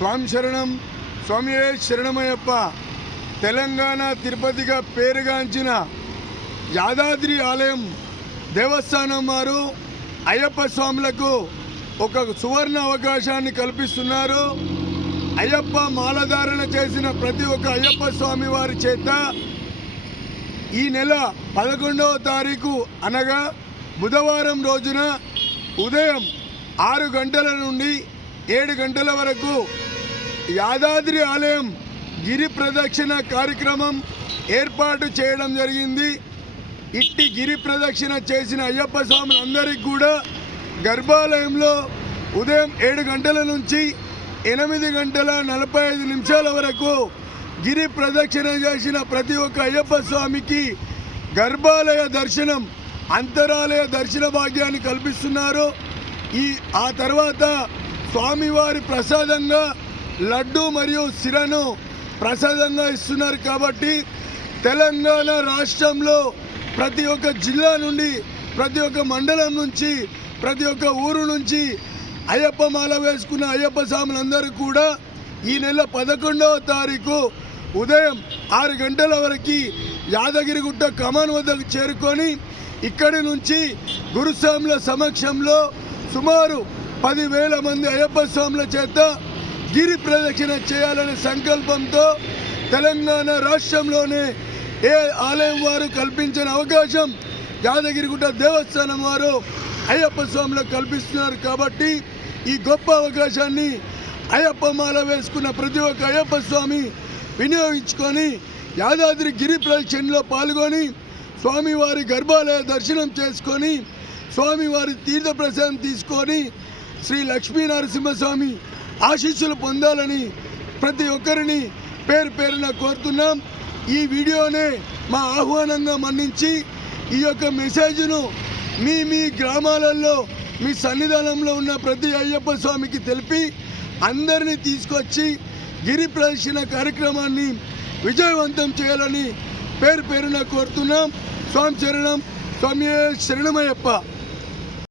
స్వామి శరణం స్వామి శరణమయ్యప్ప? తెలంగాణ తిరుపతిగా పేరుగాంచిన యాదాద్రి ఆలయం దేవస్థానం వారు అయ్యప్ప స్వాములకు ఒక సువర్ణ అవకాశాన్ని కల్పిస్తున్నారు. అయ్యప్ప మాలధారణ చేసిన ప్రతి ఒక్క అయ్యప్ప స్వామి వారి చేత ఈ నెల పదకొండవ తారీఖు అనగా బుధవారం రోజున ఉదయం ఆరు గంటల నుండి ఏడు గంటల వరకు యాదాద్రి ఆలయం గిరి ప్రదక్షిణ కార్యక్రమం ఏర్పాటు చేయడం జరిగింది. ఇట్టి గిరి ప్రదక్షిణ చేసిన అయ్యప్ప స్వాములందరికీ కూడా గర్భాలయంలో ఉదయం ఏడు గంటల నుంచి ఎనిమిది గంటల నలభై ఐదు నిమిషాల వరకు గిరి ప్రదక్షిణ చేసిన ప్రతి ఒక్క అయ్యప్ప స్వామికి గర్భాలయ దర్శనం అంతరాలయ దర్శన భాగ్యాన్ని కల్పిస్తున్నారు. ఈ ఆ తర్వాత స్వామివారి ప్రసాదంగా లడ్డు మరియు సిరను ప్రసాదంగా ఇస్తున్నారు కాబట్టి తెలంగాణ రాష్ట్రంలో ప్రతి ఒక్క జిల్లా నుండి ప్రతి ఒక్క మండలం నుంచి ప్రతి ఒక్క ఊరు నుంచి అయ్యప్ప మాల వేసుకున్న అయ్యప్ప స్వాములందరూ కూడా ఈ నెల పదకొండవ తారీఖు ఉదయం ఆరు గంటల వరకు యాదగిరిగుట్ట కమాన్ వద్దకు చేరుకొని ఇక్కడి నుంచి గురుస్వాముల సమక్షంలో సుమారు పదివేల మంది అయ్యప్ప స్వాముల చేత గిరి ప్రదక్షిణ చేయాలనే సంకల్పంతో తెలంగాణ రాష్ట్రంలోనే ఏ ఆలయం వారు కల్పించిన అవకాశం యాదగిరిగుట్ట దేవస్థానం వారు అయ్యప్ప స్వాములకు కల్పిస్తున్నారు కాబట్టి ఈ గొప్ప అవకాశాన్ని అయ్యప్ప మాల వేసుకున్న ప్రతి ఒక్క అయ్యప్ప స్వామి వినియోగించుకొని యాదాద్రి గిరి ప్రదక్షిణలో పాల్గొని స్వామివారి గర్భాలయ దర్శనం చేసుకొని స్వామివారి తీర్థప్రసాదం తీసుకొని శ్రీ లక్ష్మీ నరసింహస్వామి ఆశీస్సులు పొందాలని ప్రతి ఒక్కరిని పేరు పేరున కోరుతున్నాం. ఈ వీడియోనే మా ఆహ్వానంగా మన్నించి ఈ యొక్క మెసేజ్ను మీ మీ గ్రామాలలో మీ సన్నిధానంలో ఉన్న ప్రతి అయ్యప్ప స్వామికి తెలిపి అందరినీ తీసుకొచ్చి గిరి ప్రదక్షిణ కార్యక్రమాన్ని విజయవంతం చేయాలని పేరు పేరున కోరుతున్నాం. స్వామి శరణం స్వామి శరణమయ్యప్ప.